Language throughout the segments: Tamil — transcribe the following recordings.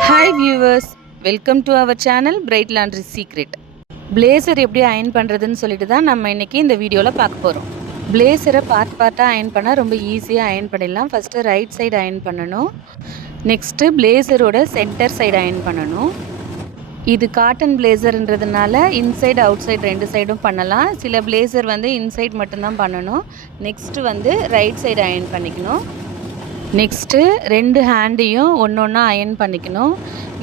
Hi viewers, welcome to our channel Bright Laundry Secret. Blazer எப்படி அயன் பண்ணுறதுன்னு சொல்லிட்டு தான் நம்ம இன்றைக்கி இந்த வீடியோவில் பார்க்க போகிறோம். பிளேசரை பார்ட்டாக அயன் பண்ணால் ரொம்ப ஈஸியாக அயன் பண்ணிடலாம். ஃபஸ்ட்டு ரைட் சைடு அயன் பண்ணணும். நெக்ஸ்ட்டு பிளேசரோட சென்டர் சைடு அயன் பண்ணணும். இது காட்டன் பிளேசர்ன்றதுனால இன்சைடு அவுட் சைடு ரெண்டு சைடும் பண்ணலாம். சில பிளேசர் வந்து இன்சைட் மட்டும்தான் பண்ணணும். நெக்ஸ்ட்டு வந்து ரைட் சைடு அயன் பண்ணிக்கணும். நெக்ஸ்ட்டு ரெண்டு ஹேண்டையும் ஒன்று ஒன்றா அயன் பண்ணிக்கணும்.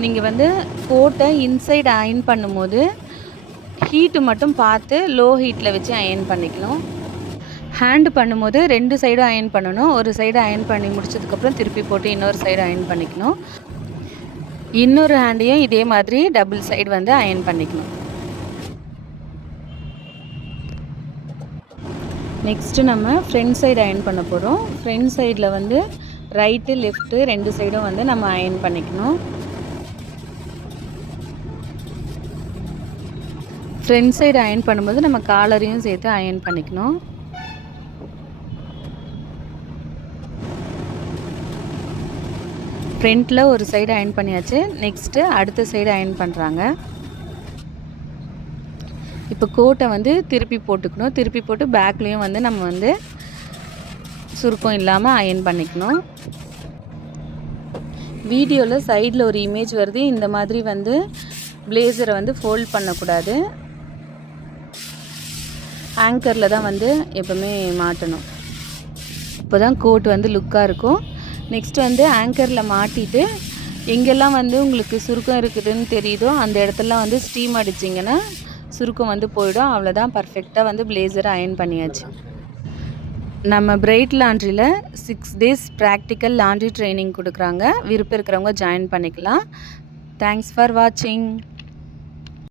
நீங்கள் வந்து கோட்டை இன்சைடு அயன் பண்ணும்போது ஹீட்டு மட்டும் பார்த்து லோ ஹீட்டில் வச்சு அயன் பண்ணிக்கணும். ஹேண்டு பண்ணும்போது ரெண்டு சைடும் அயன் பண்ணணும். ஒரு சைடு அயன் பண்ணி முடிச்சதுக்கப்புறம் திருப்பி போட்டு இன்னொரு சைடு அயன் பண்ணிக்கணும். இன்னொரு ஹேண்டையும் இதே மாதிரி டபுள் சைடு வந்து அயன் பண்ணிக்கணும். நெக்ஸ்ட்டு நம்ம ஃப்ரண்ட் சைடு அயன் பண்ண போகிறோம். ஃப்ரண்ட் சைடில் வந்து ரைட்டு லெஃப்ட்டு ரெண்டு சைடும் வந்து நம்ம அயன் பண்ணிக்கணும். ஃப்ரண்ட் சைடு அயன் பண்ணும்போது நம்ம காலரையும் சேர்த்து அயன் பண்ணிக்கணும். ஃப்ரண்ட்டில் ஒரு சைடு அயன் பண்ணியாச்சு. நெக்ஸ்ட்டு அடுத்த சைடு அயன் பண்ணுறாங்க. இப்போ கோட்டை வந்து திருப்பி போட்டுக்கணும். திருப்பி போட்டு பேக்லேயும் வந்து நம்ம வந்து சுருக்கம் இல்லாமல் அயன் பண்ணிக்கணும். வீடியோவில் சைடில் ஒரு இமேஜ் வருது. இந்த மாதிரி வந்து பிளேசரை வந்து ஃபோல்ட் பண்ணக்கூடாது. ஆங்கரில் தான் வந்து எப்போவுமே மாட்டணும். இப்போ தான் கோட் வந்து லுக்காக இருக்கும். நெக்ஸ்ட் வந்து ஆங்கரில் மாட்டிட்டு எங்கெல்லாம் வந்து உங்களுக்கு சுருக்கம் இருக்குதுன்னு தெரியுதோ அந்த இடத்துலலாம் வந்து ஸ்டீம் அடிச்சிங்கன்னா சுருக்கம் வந்து போயிடும். அவ்வளோதான், பர்ஃபெக்டாக வந்து பிளேசரை அயன் பண்ணியாச்சு. நம்ம பிரைட் லாண்ட்ரியில் 6 days ப்ராக்டிக்கல் லாண்ட்ரி ட்ரைனிங் கொடுக்குறாங்க. விருப்பம் இருக்கிறவங்க ஜாயின் பண்ணிக்கலாம். தேங்க்ஸ் ஃபார் வாட்சிங்.